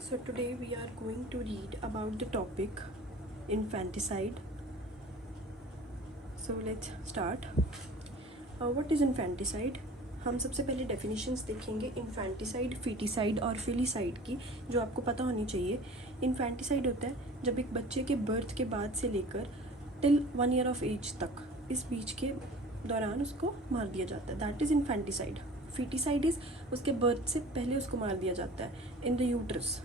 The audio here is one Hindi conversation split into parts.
So today we are going to read about the topic infanticide. So let's start. What is infanticide? हम सबसे पहले डेफिनेशंस देखेंगे इन्फेंटिसाइड, फीटिसाइड और फिलिसाइड की, जो आपको पता होनी चाहिए. इन्फेंटिसाइड होता है जब एक बच्चे के बर्थ के बाद से लेकर टिल 1 ईयर ऑफ एज तक, इस बीच के दौरान उसको मार दिया जाता है. That is infanticide. Foeticide is उसके बर्थ से पहले उसको मार दिया जाता है in the uterus.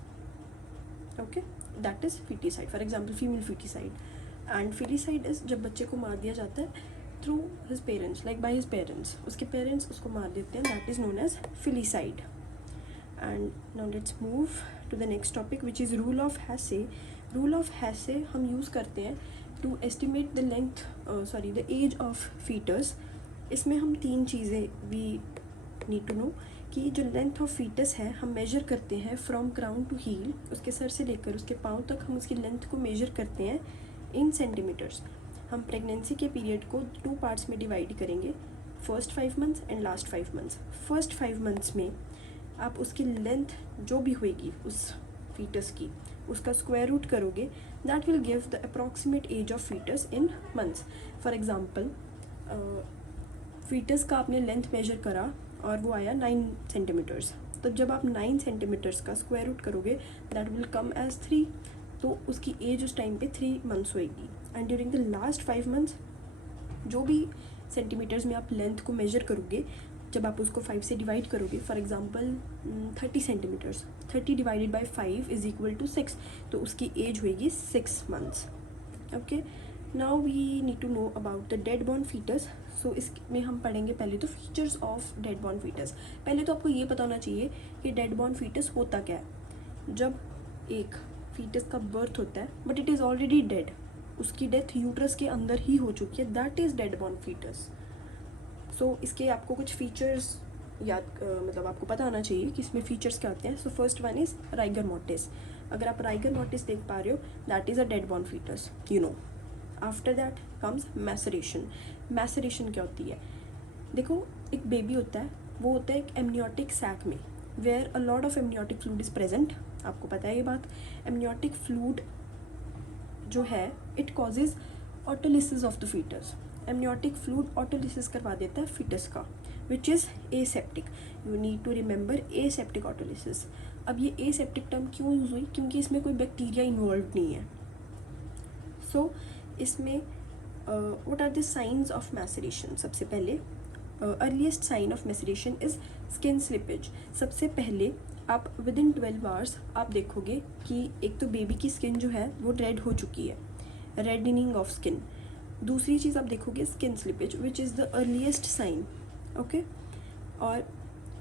Okay, that is foeticide. For example female foeticide. And filicide is जब बच्चे को मार दिया जाता है through his parents, like by his parents, उसके पेरेंट्स उसको मार देते हैं. That is known as filicide. And now let's move to the next topic which is rule of हैसे. Rule of Haase हम यूज़ करते हैं to estimate the length, the age of fetus. इसमें हम 3 चीज़ें वी नीड टू नो कि जो लेंथ ऑफ फीटस है हम मेजर करते हैं फ्रॉम क्राउन टू हील, उसके सर से लेकर उसके पाँव तक हम उसकी लेंथ को मेजर करते हैं इन सेंटीमीटर्स. हम प्रेगनेंसी के पीरियड को 2 पार्ट्स में डिवाइड करेंगे, first 5 months and last 5 months. First 5 months में आप उसकी लेंथ जो भी होएगी उस फीटस की, उसका स्क्वायर रूट करोगे. That will give the approximate age of fetus in months. For example fetus का आपने लेंथ मेजर करा और वो आया 9 सेंटीमीटर्स. तो जब आप 9 सेंटीमीटर्स का स्क्वायर रूट करोगे दैट विल कम एज 3. तो उसकी एज उस टाइम पे 3 मंथ्स होएगी. And during the last 5 months जो भी सेंटीमीटर्स में आप लेंथ को मेजर करोगे, जब आप उसको 5 से डिवाइड करोगे, for example 30 centimetres, 30 divided by 5 is equal to 6. तो उसकी एज होएगी 6 months. Okay, now we need to know about the dead born foetus. So इसमें हम पढ़ेंगे पहले तो features of dead born foetus. पहले तो आपको ये पता होना चाहिए कि डेड बॉर्न फीटस होता क्या है. जब एक फीटस का बर्थ होता है but it is already dead, उसकी डेथ यूट्रस के अंदर ही हो चुकी है, that is dead born foetus. So इसके आपको कुछ फीचर्स मतलब आपको पता होना चाहिए कि इसमें फीचर्स क्या होते हैं. So first one is rigor mortis. अगर आप राइगर मोर्टिस देख पा रहे हो that is a dead born fetus, you know. After that comes maceration. Maceration क्या होती है? देखो, एक बेबी होता है, वो होता है एक एमनियोटिक सैक में where a lot of amniotic fluid is present. आपको पता है ये बात. एमनियोटिक फ्लूड जो है it causes autolysis of the fetus. Amniotic fluid autolysis करवा देता है फीटस का, which is aseptic. You need to remember aseptic autolysis. अब ये एसेप्टिक टर्म क्यों यूज़ हुई? क्योंकि इसमें कोई बैक्टीरिया इन्वॉल्व नहीं है. सो इसमें what are the signs of maceration. सबसे पहले earliest sign of maceration is skin slippage. सबसे पहले आप विद इन 12 आवर्स आप देखोगे कि एक तो बेबी की स्किन जो है वो रेड हो चुकी है, रेडनिंग ऑफ स्किन. दूसरी चीज़ आप देखोगे skin slippage which is the earliest sign. Okay, और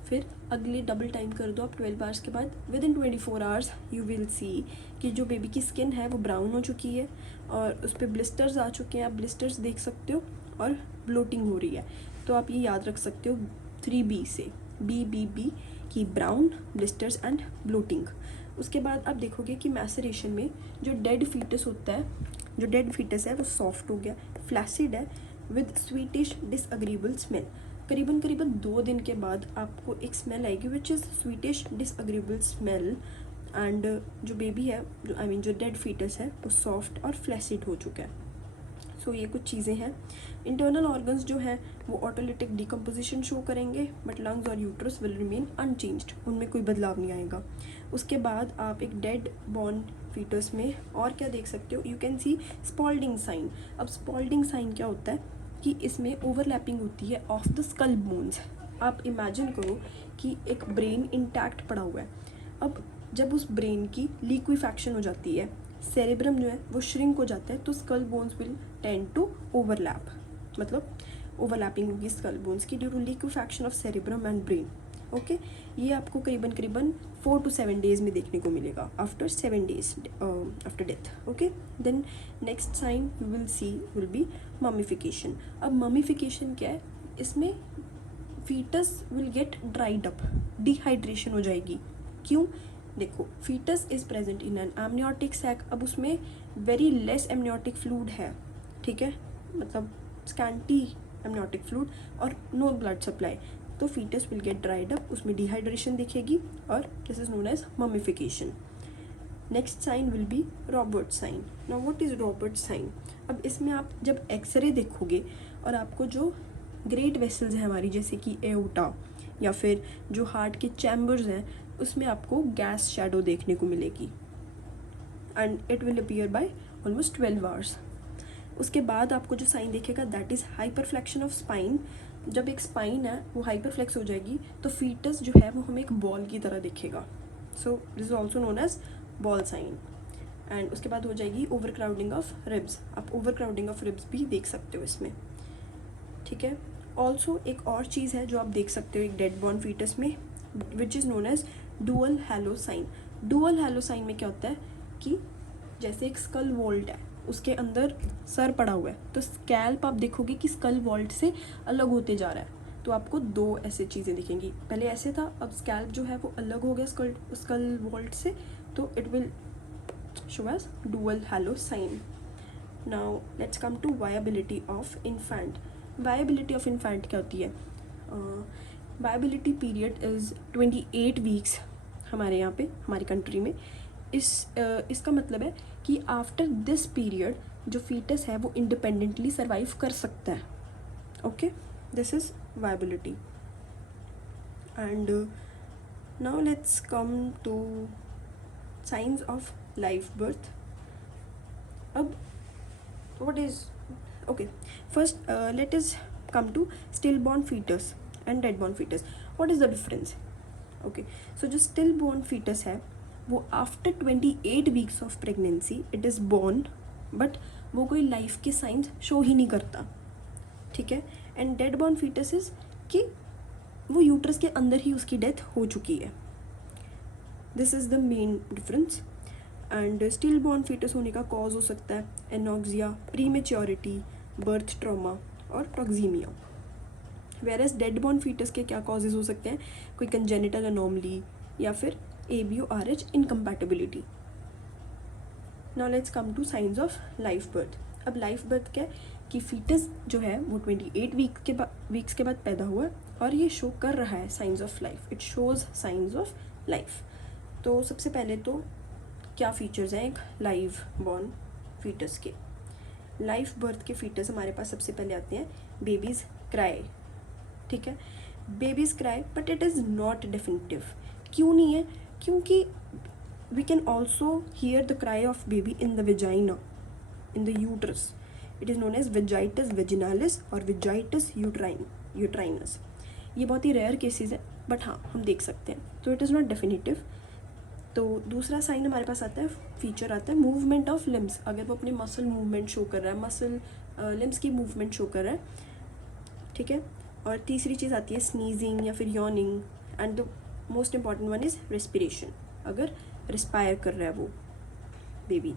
फिर अगले डबल टाइम कर दो आप 12 आवर्स के बाद. With in 24 hours you will सी कि जो बेबी की स्किन है वो ब्राउन हो चुकी है और उस पर ब्लिस्टर्स आ चुके हैं. आप ब्लिस्टर्स देख सकते हो और ब्लोटिंग हो रही है. तो आप ये याद रख सकते हो 3B से, BBB की ब्राउन, ब्लिस्टर्स एंड ब्लोटिंग. उसके बाद आप देखोगे कि मैसरेशन में जो डेड फीटस होता है, जो डेड फीटस है वो सॉफ्ट हो गया, फ्लैसिड है, विद स्वीटिश डिसअग्रीबल स्मेल. करीबन 2 दिन के बाद आपको एक स्मेल आएगी which is sweetish disagreeable smell. And जो बेबी है, जो डेड फीटस है वो सॉफ्ट और फ्लैसिड हो चुका है. सो ये कुछ चीज़ें हैं. इंटरनल ऑर्गन्स जो हैं वो ऑटोलिटिक डिकम्पोजिशन शो करेंगे बट लंग्स और यूट्रस विल रिमेन अनचेंज्ड, उनमें कोई बदलाव नहीं आएगा. उसके बाद आप एक डेड बॉर्न फीटस में और क्या देख सकते हो? You can see Spalding sign. अब स्पॉल्डिंग साइन क्या होता है कि इसमें ओवरलैपिंग होती है ऑफ द स्कल बोन्स. आप इमेजिन करो कि एक ब्रेन इंटैक्ट पड़ा हुआ है. अब जब उस ब्रेन की लिक्विफैक्शन हो जाती है, सेरेब्रम जो है वो श्रिंक हो जाता है, तो skull bones will tend to overlap. मतलब ओवरलैपिंग होगी स्कल बोन्स की due to liquefaction of cerebrum and brain. Okay, ये आपको करीबन 4 to 7 डेज में देखने को मिलेगा after 7 days after death. Okay, then next sign you will see will be mummification. अब ममिफिकेशन क्या है? इसमें fetus will get dried up, dehydration हो जाएगी. क्यों? देखो, fetus is present in an amniotic sac. अब उसमें वेरी लेस एमनियोटिक फ्लूड है, ठीक है, मतलब स्कैंटी एमनियोटिक फ्लूड और नो ब्लड सप्लाई. तो fetus will get dried up, उसमें डिहाइड्रेशन दिखेगी और this is known as mummification. Next sign will be Robert sign. Now what is Robert sign? अब इसमें आप जब एक्सरे देखोगे और आपको जो ग्रेट वेसल्स हैं हमारी, जैसे कि एओर्टा या फिर जो हार्ट के चैम्बर्स हैं, उसमें आपको गैस शैडो देखने को मिलेगी and it will appear by almost 12 hours. उसके बाद आपको जो साइन दिखेगा दैट इज़ हाइपरफ्लेक्शन ऑफ स्पाइन. जब एक स्पाइन है वो हाइपरफ्लेक्स हो जाएगी तो फीटस जो है वो हमें एक बॉल की तरह दिखेगा. So this is also known as ball sign. And उसके बाद हो जाएगी ओवर क्राउडिंग ऑफ रिब्स. आप ओवर क्राउडिंग ऑफ रिब्स भी देख सकते हो इसमें. ठीक है. ऑल्सो एक और चीज़ है जो आप देख सकते हो एक डेड बॉर्न फीटस में, which is known as dual halo sign. Dual halo sign में क्या होता है कि जैसे एक स्कल वॉल्ट है, उसके अंदर सर पड़ा हुआ है, तो स्कैल्प आप देखोगे कि स्कल वॉल्ट से अलग होते जा रहा है. तो आपको दो ऐसे चीज़ें दिखेंगी. पहले ऐसे था, अब स्कैल्प जो है वो अलग हो गया स्कल वॉल्ट से, तो it will show as dual halo sign. Now let's come to viability of infant. Viability of infant क्या होती है? वायबिलिटी पीरियड इज़ 28 वीक्स हमारे यहाँ पे, हमारी कंट्री में. इसका मतलब है कि आफ्टर दिस पीरियड जो फीटस है वो इंडिपेंडेंटली सर्वाइव कर सकता है. Okay, this is viability. And now let's come to signs of live birth. अब what is, okay, first let us come to still born foetus and dead born foetus. What is the difference? Okay, so जो स्टिल बॉर्न फीटस है वो after 28 weeks of pregnancy it is born, but वो कोई लाइफ के साइंस शो ही नहीं करता. ठीक है. And dead born fetus is कि वो यूट्रस के अंदर ही उसकी डेथ हो चुकी है. This is the main difference. And still born fetus होने का कॉज हो सकता है एनॉक्सिया, प्रीमेच्योरिटी, बर्थ ट्रॉमा और toxaemia. Whereas dead born fetus के क्या कॉजेज हो सकते हैं? कोई कंजेनिटल अनोमली या फिर ABO-RH incompatibility. Now let's come to signs of live birth. अब लाइफ बर्थ क्या है कि फीटस जो है वो 28 वीक्स के बाद पैदा हुआ और ये शो कर रहा है science of life. It shows science of life. तो सबसे पहले तो क्या फीचर्स हैं एक लाइव बॉर्न फीटस के? लाइफ बर्थ के फीटस हमारे पास सबसे पहले आते हैं बेबीज़ क्राई. ठीक है. Babies cry, but it is not definitive. क्यों नहीं है? क्योंकि we can also hear the cry of baby in the vagina, in the uterus. It is known as vagitus vaginalis or vagitus utrinus. ये बहुत ही रेयर केसेस है, बट हाँ हम देख सकते हैं. तो इट इज़ नॉट डेफिनेटिव. तो दूसरा साइन हमारे पास आता है, फीचर आता है मूवमेंट ऑफ लिम्स. अगर वो अपने मसल मूवमेंट शो कर रहा है, मसल लिम्स की मूवमेंट शो कर रहा है. ठीक है. और तीसरी चीज़ आती है स्नीजिंग या फिर yawning. And the most important one is respiration. अगर रिस्पायर कर रहा है वो बेबी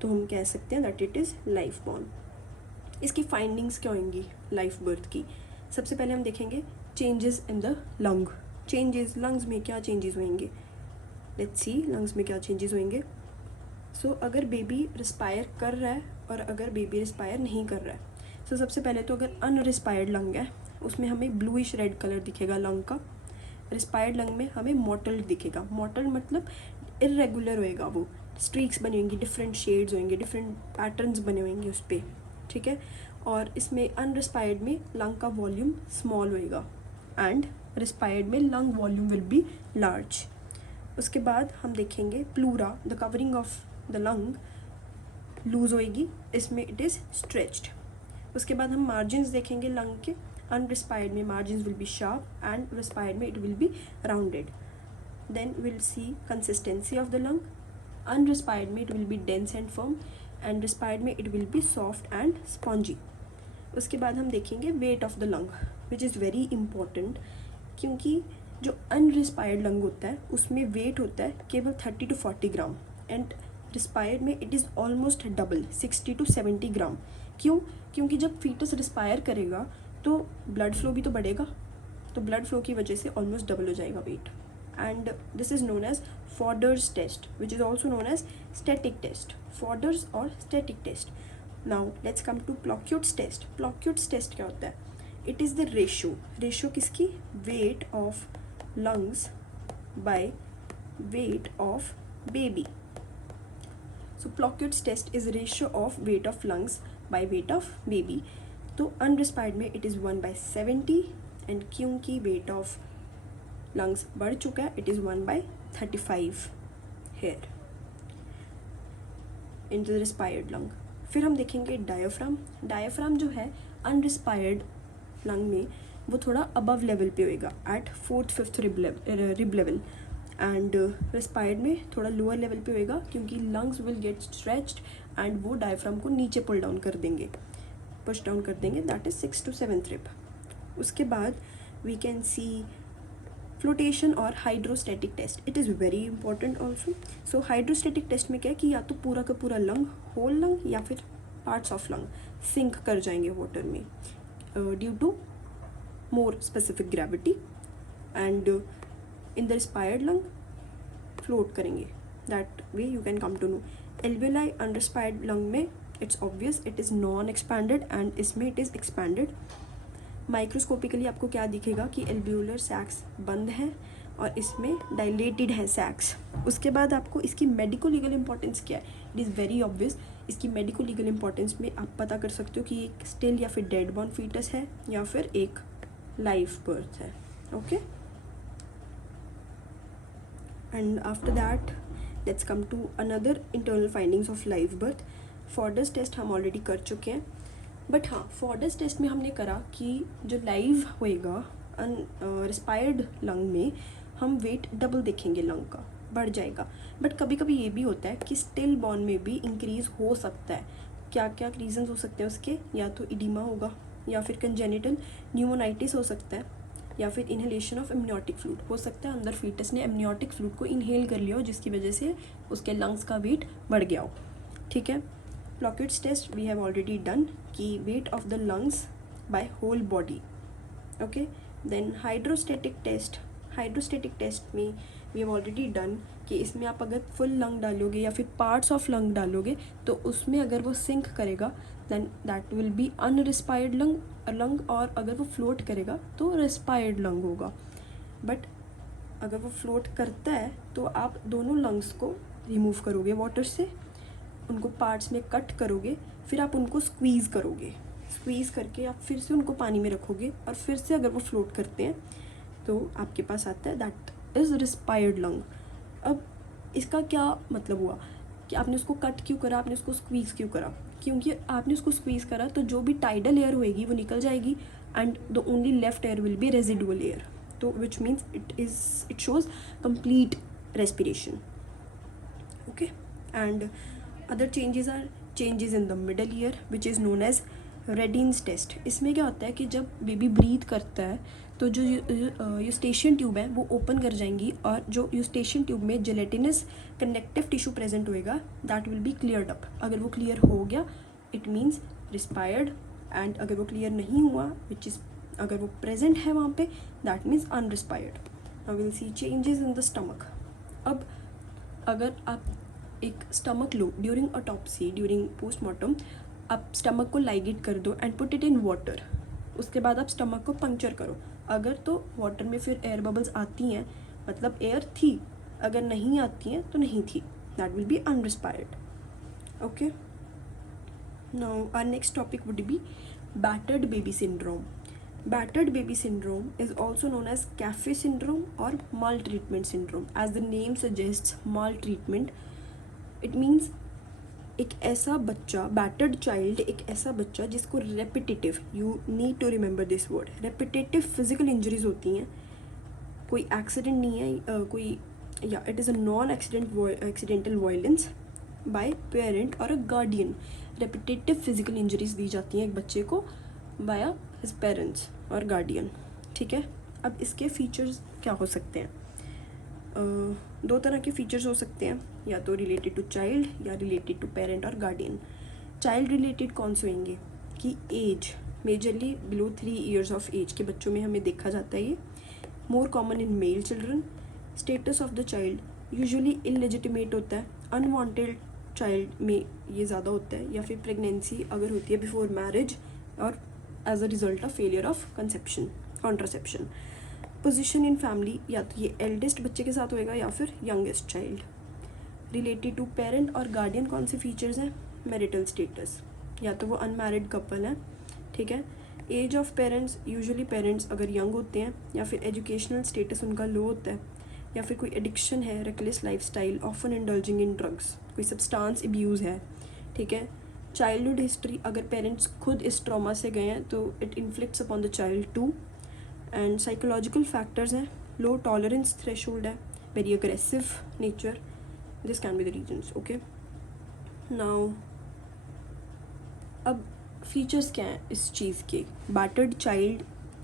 तो हम कह सकते हैं that it is life born. इसकी फाइंडिंग्स क्या होंगी लाइफ बर्थ की? सबसे पहले हम देखेंगे changes in the lung. Changes lungs में क्या चेंजेस होंगे? लेट्स सी लंग्स में क्या चेंजेस होंगे. सो अगर बेबी रिस्पायर कर रहा है और अगर बेबी रिस्पायर नहीं कर रहा है. सो सबसे पहले तो अगर अनरिस्पायर्ड लंग है उसमें हमें ब्लूइश रेड कलर दिखेगा लंग का. रिस्पायर्ड लंग में हमें मॉटल्ड दिखेगा. मॉटल्ड मतलब इरेगुलर होएगा, वो स्ट्रीक्स बनी होंगी, डिफरेंट शेड्स होंगे, डिफरेंट पैटर्न्स बने होंगे उस पर. ठीक है. और इसमें अनरिस्पायर्ड में लंग का वॉल्यूम स्मॉल होएगा एंड रिस्पायर्ड में lung volume will be large. उसके बाद हम देखेंगे pleura, the covering of the lung loose होएगी, इसमें इट इज़ स्ट्रेच्ड. उसके बाद हम मार्जिन्स देखेंगे लंग के. Unrespired में margins will be sharp and respired में it will be rounded. Then we'll see consistency of the lung. Unrespired में it will be dense and firm and respired में it will be soft and spongy. उसके बाद हम देखेंगे weight of the lung which is very important, क्योंकि जो unrespired lung होता है उसमें weight होता है केवल 30 to 40 ग्राम and respired में it is almost double 60 to 70 ग्राम. क्यों? क्योंकि जब फीटस रिस्पायर करेगा तो ब्लड फ्लो भी तो बढ़ेगा, तो ब्लड फ्लो की वजह से ऑलमोस्ट डबल हो जाएगा weight. And this is known as Fodere's test which is also known as static test. Fodere's और static test. Now let's come to Ploucquet's test. Ploucquet's test क्या होता है? इट इज़ द रेशो किसकी? Weight of lungs by weight of baby. So Ploucquet's test is ratio of weight of lungs by weight of baby. तो अनरिस्पायर्ड में इट इज़ 1/70 एंड क्योंकि वेट ऑफ लंग्स बढ़ चुका है it is 1/35 here in the respired lung. फिर हम देखेंगे डायफ्राम. डायफ्राम जो है अनरिस्पायर्ड लंग में वो थोड़ा अबव लेवल पे होएगा at 4th-5th rib level and respired में थोड़ा लोअर लेवल पे होएगा क्योंकि lungs will get stretched and वो डायफ्राम को नीचे पुश डाउन कर देंगे that is 6th to 7th rib. उसके बाद वी कैन सी फ्लोटेशन और hydrostatic test. It is very important also. So hydrostatic test में क्या है कि या तो पूरा का पूरा लंग, होल लंग या फिर पार्ट्स ऑफ लंग सिंक कर जाएंगे वाटर में due to more specific gravity and in the respired lung float करेंगे. That way you can come to know. Alveoli unrespired lung में it's obvious it is non expanded and इसमें इट इज़ एक्सपैंडेड. माइक्रोस्कोपिकली आपको क्या दिखेगा कि एल्वियोलर सैक्स बंद है और इसमें डायलेटेड है सैक्स. उसके बाद आपको इसकी मेडिको लीगल इंपॉर्टेंस क्या है. It is very obvious. इसकी मेडिको लीगल इंपॉर्टेंस में आप पता कर सकते हो कि एक स्टिल या फिर डेड बॉर्न फीटस है या फिर एक लाइव बर्थ है. Okay and after that let's come to another internal findings of live birth. Fodere's test हम ऑलरेडी कर चुके हैं बट हाँ फॉर्डर्स टेस्ट में हमने करा कि जो लाइव होएगा रिस्पायर्ड लंग में हम वेट डबल देखेंगे, लंग का बढ़ जाएगा. बट कभी कभी ये भी होता है कि स्टिल बॉर्न में भी इंक्रीज़ हो सकता है. क्या क्या रीजंस हो सकते हैं उसके, या तो इडीमा होगा या फिर कंजेनिटल न्यूमोनाइटिस हो सकता है या फिर इनहेलेशन ऑफ एमनियोटिक फ्लूइड हो सकता है. अंदर फीटस ने एमनियोटिक फ्लूइड को इनहेल कर लिया हो जिसकी वजह से उसके लंग्स का वेट बढ़ गया हो. ठीक है. Ploucquet's test we have already done कि weight of the lungs by whole body. Okay then hydrostatic test में वी हैव ऑलरेडी डन कि इसमें आप अगर फुल लंग डालोगे या फिर पार्ट्स ऑफ लंग डालोगे तो उसमें अगर वो सिंक करेगा then that will be unrespired lung और अगर वो फ्लोट करेगा तो रिस्पायर्ड लंग होगा. बट अगर वो फ्लोट करता है तो आप दोनों लंग्स को रिमूव करोगे वाटर से, उनको पार्ट्स में कट करोगे, फिर आप उनको स्क्वीज़ करके आप फिर से उनको पानी में रखोगे और फिर से अगर वो फ्लोट करते हैं तो आपके पास आता है दैट इज़ रिस्पायर्ड लंग. अब इसका क्या मतलब हुआ कि आपने उसको कट क्यों करा, आपने उसको स्क्वीज़ क्यों करा. क्योंकि आपने उसको स्क्वीज़ करा तो जो भी टाइडल एयर होएगी वो निकल जाएगी and the only left air will be residual air. तो which means it shows complete respiration. Okay and other changes are changes in the middle ear which is known as Wreden's test. इसमें क्या होता है कि जब बेबी ब्रीथ करता है तो जो यूस्टेशियन ट्यूब है वो ओपन कर जाएंगी और जो यूस्टेशियन ट्यूब में जेलेटिनस कनेक्टिव टिश्यू प्रेजेंट होएगा that will be cleared up. अगर वो क्लियर हो गया इट मीन्स रिस्पायर्ड एंड अगर वो क्लियर नहीं हुआ विच इज़ अगर वो प्रेजेंट है वहाँ पे that means unrespired. Now will see changes in the stomach. अब अगर आप एक स्टमक लो ड्यूरिंग ऑटोप्सी, ड्यूरिंग पोस्टमार्टम, आप स्टमक को लाइगेट कर दो and put it in water. उसके बाद आप स्टमक को पंक्चर करो. अगर तो वाटर में फिर एयर बबल्स आती हैं मतलब एयर थी, अगर नहीं आती हैं तो नहीं थी, that will be unrespired. Okay now our next topic would be battered baby syndrome. Battered baby syndrome is also known as Caffey syndrome or maltreatment syndrome. As the name suggests, maltreatment, it means एक ऐसा बच्चा, बैटर्ड चाइल्ड, एक ऐसा बच्चा जिसको repetitive, you need to remember this word, repetitive physical injuries होती हैं. कोई एक्सीडेंट नहीं है, कोई या it is a non accidental violence by parent और a guardian. Repetitive physical injuries दी जाती हैं एक बच्चे को बाया हिज पेरेंट्स और गार्डियन. ठीक है. अब इसके फीचर्स क्या हो सकते हैं. दो तरह के फीचर्स हो सकते हैं, या तो रिलेटेड टू चाइल्ड या रिलेटेड टू पेरेंट और गार्डियन. चाइल्ड रिलेटेड कौन से होंगे कि age, majorly below 3 years of age के बच्चों में हमें देखा जाता है ये. More common in male children. Status of the child usually illegitimate होता है. अनवांटेड चाइल्ड में ये ज़्यादा होता है, या फिर प्रेगनेंसी अगर होती है बिफोर मैरिज और as a result of failure of contraception. Position in family, या तो ये एल्डेस्ट बच्चे के साथ होएगा या फिर youngest child. Related to parent और गार्डियन कौन से फीचर्स हैं? मैरिटल स्टेटस, या तो वो अनमैरिड कपल है, ठीक है। Age of parents, usually parents अगर यंग होते हैं, या फिर एजुकेशनल स्टेटस उनका लो होता है, या फिर कोई एडिक्शन है, reckless lifestyle, often indulging in drugs, कोई सब्सटेंस अब्यूज़ है, ठीक है। चाइल्डहुड हिस्ट्री, अगर पेरेंट्स खुद इस ट्रॉमा से गए हैं तो it inflicts upon the child too. And psychological factors हैं, लो टॉलरेंस थ्रेशोल्ड है, very aggressive nature, this can be the reasons, okay. Now अब फीचर्स क्या हैं इस चीज़ के? बैटर्ड चाइल्ड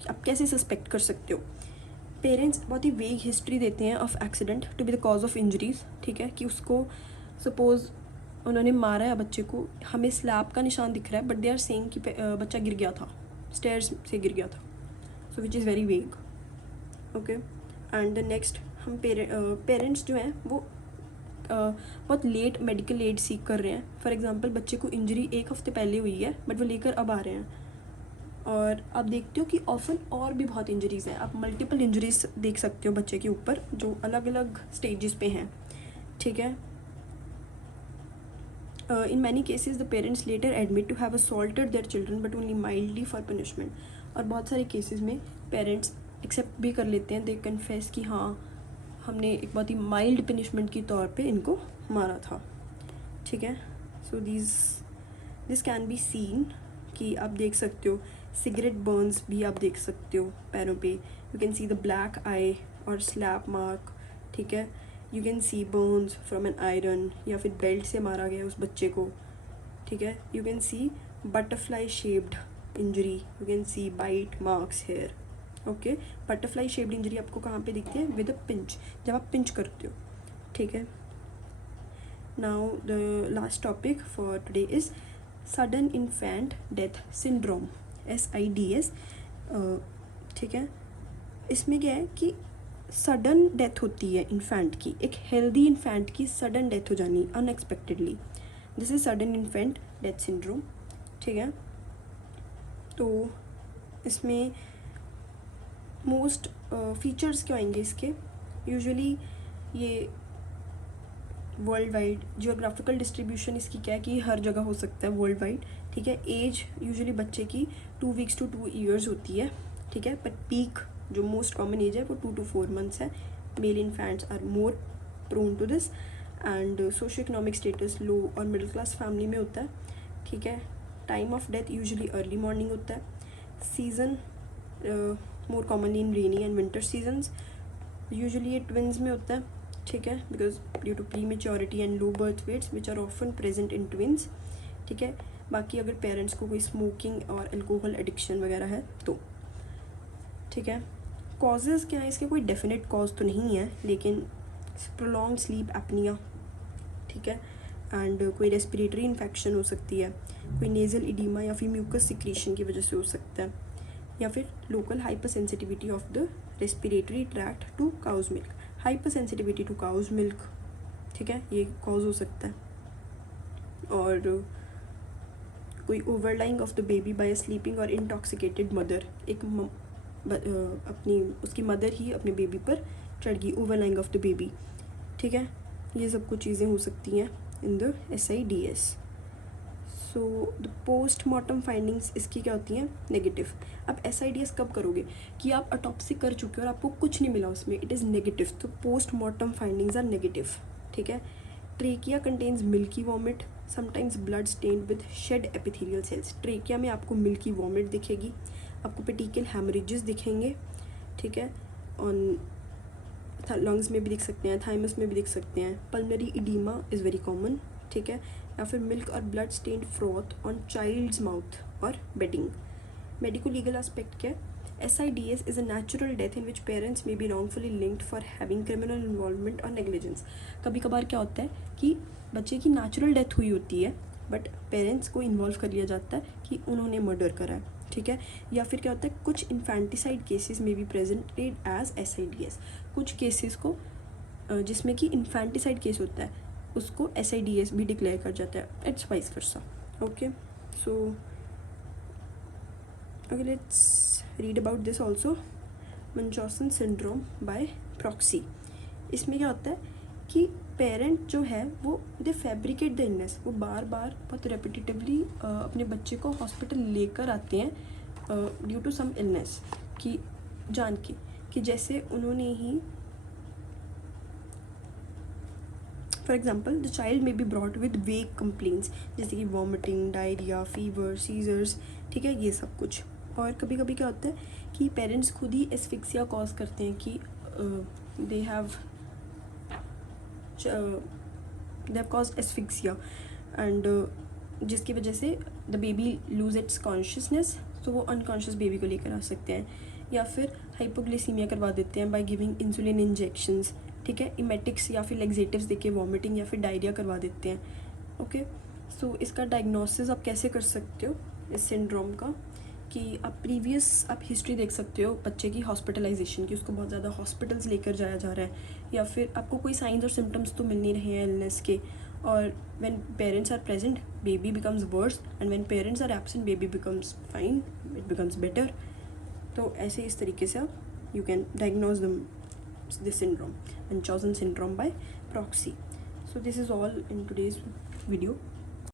आप कैसे सस्पेक्ट कर सकते हो? पेरेंट्स बहुत ही वेग हिस्ट्री देते हैं of accident to be the cause of injuries, ठीक है, कि उसको सपोज उन्होंने मारा है बच्चे को, हमें स्लैप का निशान दिख रहा है, बट दे आर सेइंग कि बच्चा गिर गया था, स्टेयर्स से गिर गया था, so which is very vague, okay. And the next, हम पेरेंट्स जो हैं वो बहुत लेट मेडिकल एड सीख कर रहे हैं। फॉर एग्जांपल बच्चे को इंजरी 1 हफ्ते पहले हुई है, बट वो लेकर अब आ रहे हैं, और आप देखते हो कि ऑफन और भी बहुत इंजरीज़ हैं, आप मल्टीपल इंजरीज देख सकते हो बच्चे के ऊपर जो अलग अलग स्टेजेस पे हैं, ठीक है। In many cases the parents later admit to have assaulted their children but only mildly for punishment, और बहुत सारे केसेस में पेरेंट्स एक्सेप्ट भी कर लेते हैं, दे कन्फेस कि हाँ हमने एक बहुत ही माइल्ड पनिशमेंट के तौर पे इनको मारा था, ठीक है। So this can be seen, कि आप देख सकते हो सिगरेट बर्न्स भी आप देख सकते हो पैरों पे, you can see the black eye और स्लैप मार्क, ठीक है। You can see burns from an iron, या फिर बेल्ट से मारा गया उस बच्चे को, ठीक है। You can see butterfly shaped injury, you can see bite marks here, okay. Butterfly shaped injury आपको कहाँ पे दिखती है? विद अ पिंच, जब आप पिंच करते हो, ठीक है। Now the last topic for today is sudden infant death syndrome, SIDS, ठीक है। इसमें क्या है कि सडन डेथ होती है इन्फेंट की, एक हेल्दी इन्फेंट की सडन डेथ हो जानी unexpectedly, this is sudden infant death syndrome, ठीक है। तो इसमें मोस्ट फीचर्स क्या आएंगे इसके? यूजुअली ये वर्ल्ड वाइड जियोग्राफिकल डिस्ट्रीब्यूशन इसकी क्या है कि हर जगह हो सकता है वर्ल्ड वाइड, ठीक है। एज यूजुअली बच्चे की 2 वीक्स टू 2 ईयर्स होती है, ठीक है, बट पीक जो मोस्ट कॉमन एज है वो 2 to 4 मंथ्स है। Male infants are more prone to this, and socio economic status low और मिडिल क्लास फैमिली में होता है, ठीक है। Time of death usually early morning होता है। Season more commonly in rainy and winter seasons, usually ये ट्विन्स में होता है, ठीक है, because due to prematurity and low birth weights which are often present in twins, ठीक है। बाकी अगर पेरेंट्स को कोई स्मोकिंग और अल्कोहल एडिक्शन वगैरह है तो, ठीक है। कॉजेज़ क्या है इसके? कोई डेफिनेट कॉज तो नहीं है, लेकिन प्रोलॉन्ग स्लीप एपनिया, ठीक है, एंड कोई रेस्पिरेटरी इन्फेक्शन हो सकती है, कोई नेज़ल इडीमा या फिर म्यूकस सिक्रीशन की वजह से हो सकता है, या फिर local hyper sensitivity of the respiratory tract to cow's milk, hyper sensitivity to cow's milk, ठीक है, ये कॉज हो सकता है। और कोई overlying of the baby by sleeping और इंटॉक्सिकेटेड मदर, एक अपनी उसकी मदर ही अपने बेबी पर चढ़ गई, ओवरलाइंग ऑफ द बेबी, ठीक है, ये सब कुछ चीज़ें हो सकती हैं in the SIDS। So the postmortem findings इसकी क्या होती हैं? नेगेटिव। अब SIDS कब करोगे कि आप ऑटोप्सी कर चुके हो और आपको कुछ नहीं मिला उसमें, इट इज़ नेगेटिव, तो पोस्टमार्टम फाइंडिंग्स आर नेगेटिव, ठीक है। Trachea contains milky vomit, sometimes blood stained with shed epithelial cells, trachea में आपको मिल्की वॉमिट दिखेगी, आपको पेटिकल हैमरेजेस दिखेंगे, ठीक है, ऑन लंग्स में भी दिख सकते हैं, थाइमस में भी दिख सकते हैं। Pulmonary oedema is very common, ठीक है, या फिर मिल्क और blood stained froth on child's mouth और बेडिंग। मेडिको लीगल एस्पेक्ट क्या है? SIDS is a natural death in which parents may be wrongfully linked for having criminal involvement और नेग्लिजेंस। कभी कभार क्या होता है कि बच्चे की नेचुरल डेथ हुई होती है, बट पेरेंट्स को इन्वॉल्व कर लिया जाता है कि उन्होंने मर्डर करा है, ठीक है। या फिर क्या होता है, कुछ इन्फेंटिसाइड केसेस में भी प्रेजेंटेड एज SIDS, कुछ केसेस को जिसमें कि इन्फेंटिसाइड केस होता है उसको SIDS भी डिक्लेयर कर जाता है, it's vice versa, okay. So okay, let's read about this also, Munchausen syndrome by proxy। इसमें क्या होता है कि पेरेंट जो है वो दे फैब्रिकेट द इलनेस, वो बार बार बहुत रेपिटेटिवली अपने बच्चे को हॉस्पिटल लेकर आते हैं ड्यू टू सम इलनेस, कि जान के कि जैसे उन्होंने ही फॉर एग्जाम्पल द चाइल्ड में बी ब्रॉट विद वेग कंप्लेंट्स, जैसे कि वॉमिटिंग, डायरिया, फीवर, सीजर्स, ठीक है, ये सब कुछ। और कभी कभी क्या होता है कि पेरेंट्स खुद ही एस्फिक्सिया कॉज करते हैं कि they have caused asphyxia and जिसकी वजह से the baby lose its consciousness, तो वो अनकॉन्शियस बेबी को लेकर आ सकते हैं। या फिर हाइपोग्लिसीमिया करवा देते हैं बाय गिविंग इंसुलिन इंजेक्शंस, ठीक है, इमेटिक्स या फिर लेग्जेटिव्स देके वॉमिटिंग या फिर डायरिया करवा देते हैं। ओके, सो इसका डायग्नोसिस आप कैसे कर सकते हो इस सिंड्रोम का, कि आप हिस्ट्री देख सकते हो बच्चे की हॉस्पिटलाइजेशन की, उसको बहुत ज़्यादा हॉस्पिटल्स लेकर जाया जा रहा है, या फिर आपको कोई साइंस और सिम्टम्स तो मिल नहीं रहे हैं इलनेस के। और when parents are present baby becomes worse, and when parents are absent baby becomes fine, it becomes better. तो ऐसे इस तरीके से you can diagnose this syndrome and chosen syndrome by proxy. So this is all in today's video.